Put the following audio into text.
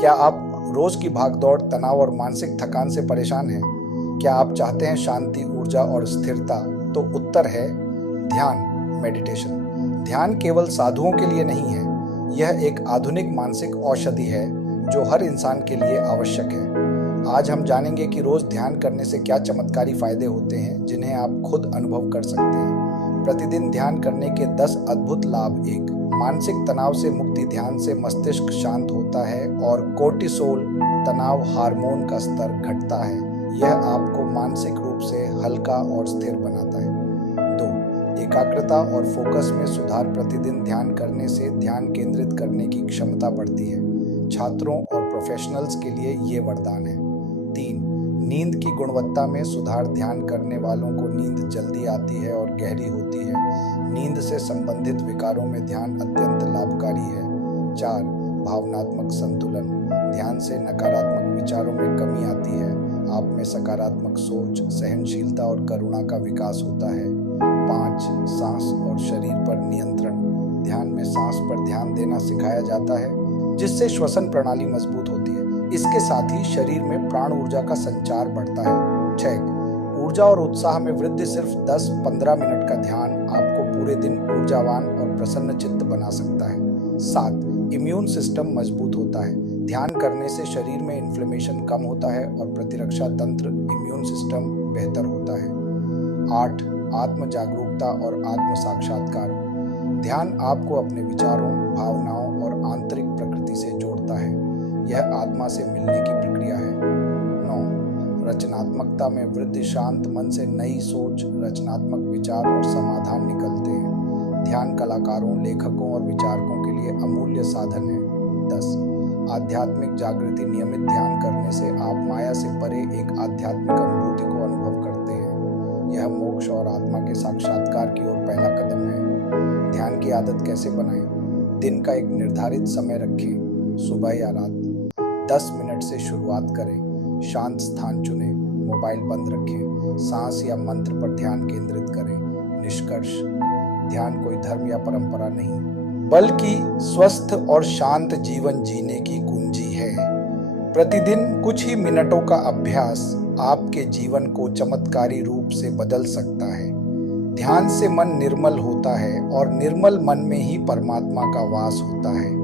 क्या आप रोज की भागदौड़, तनाव और मानसिक थकान से परेशान हैं? क्या आप चाहते हैं शांति, ऊर्जा और स्थिरता? तो उत्तर है ध्यान, मेडिटेशन। ध्यान केवल साधुओं के लिए नहीं है, यह एक आधुनिक मानसिक औषधि है जो हर इंसान के लिए आवश्यक है। आज हम जानेंगे कि रोज ध्यान करने से क्या चमत्कारी फायदे होते हैं जिन्हें आप खुद अनुभव कर सकते हैं। प्रतिदिन ध्यान करने के 10 अद्भुत लाभ। एक, मानसिक तनाव से मुक्ति। ध्यान से मस्तिष्क शांत होता है और कोर्टिसोल, तनाव हार्मोन का स्तर घटता है। यह आपको मानसिक रूप से हल्का और स्थिर बनाता है। 2, एकाग्रता और फोकस में सुधार। प्रतिदिन ध्यान करने से ध्यान केंद्रित करने की क्षमता बढ़ती है। छात्रों और प्रोफेशनल्स के लिए ये वरदान है। 3, नींद की गुणवत्ता में सुधार। ध्यान करने वालों को नींद जल्दी आती है और गहरी होती है। नींद से संबंधित विकारों में ध्यान अत्यंत लाभकारी है। 4, भावनात्मक संतुलन। ध्यान से नकारात्मक विचारों में कमी आती है। आप में सकारात्मक सोच, सहनशीलता और करुणा का विकास होता है। 5, सांस और शरीर पर नियंत्रण। ध्यान में सांस पर ध्यान देना सिखाया जाता है जिससे श्वसन प्रणाली मजबूत होती है। इसके साथ ही शरीर में प्राण ऊर्जा का संचार बढ़ता है। 6, ऊर्जा और उत्साह में वृद्धि। सिर्फ 10-15 मिनट का ध्यान आपको पूरे दिन ऊर्जावान और प्रसन्न चित्त बना सकता है। 7, इम्यून सिस्टम मजबूत होता है। ध्यान करने से शरीर में इन्फ्लेमेशन कम होता है और प्रतिरक्षा तंत्र, इम्यून सिस्टम बेहतर होता है। 8, आत्म जागरूकता और आत्म साक्षात्कार। ध्यान आपको अपने विचारों, भावनाओं और आंतरिक प्रकृति से जोड़ता है। यह आत्मा से मिलने की प्रक्रिया है। 9, रचनात्मकता में वृद्धि। शांत मन से नई सोच, रचनात्मक विचार और समाधान निकलते हैं। ध्यान कलाकारों, लेखकों और विचारकों के लिए अमूल्य साधन है। 10, आध्यात्मिक जागृति। नियमित ध्यान करने से आप माया से परे एक आध्यात्मिक अनुभूति को अनुभव करते हैं। यह मोक्ष और आत्मा के साक्षात्कार की ओर पहला कदम है। ध्यान की आदत कैसे बनाएं? दिन का एक निर्धारित समय रखें, सुबह या रात। 10 मिनट से शुरुआत करें। शांत स्थान चुनें, मोबाइल बंद रखें। सांस या मंत्र पर ध्यान केंद्रित करें। निष्कर्ष, ध्यान कोई धर्म या परंपरा नहीं, बल्कि स्वस्थ और शांत जीवन जीने की कुंजी है। प्रतिदिन कुछ ही मिनटों का अभ्यास आपके जीवन को चमत्कारी रूप से बदल सकता है। ध्यान से मन निर्मल होता है और निर्मल मन में ही परमात्मा का वास होता है।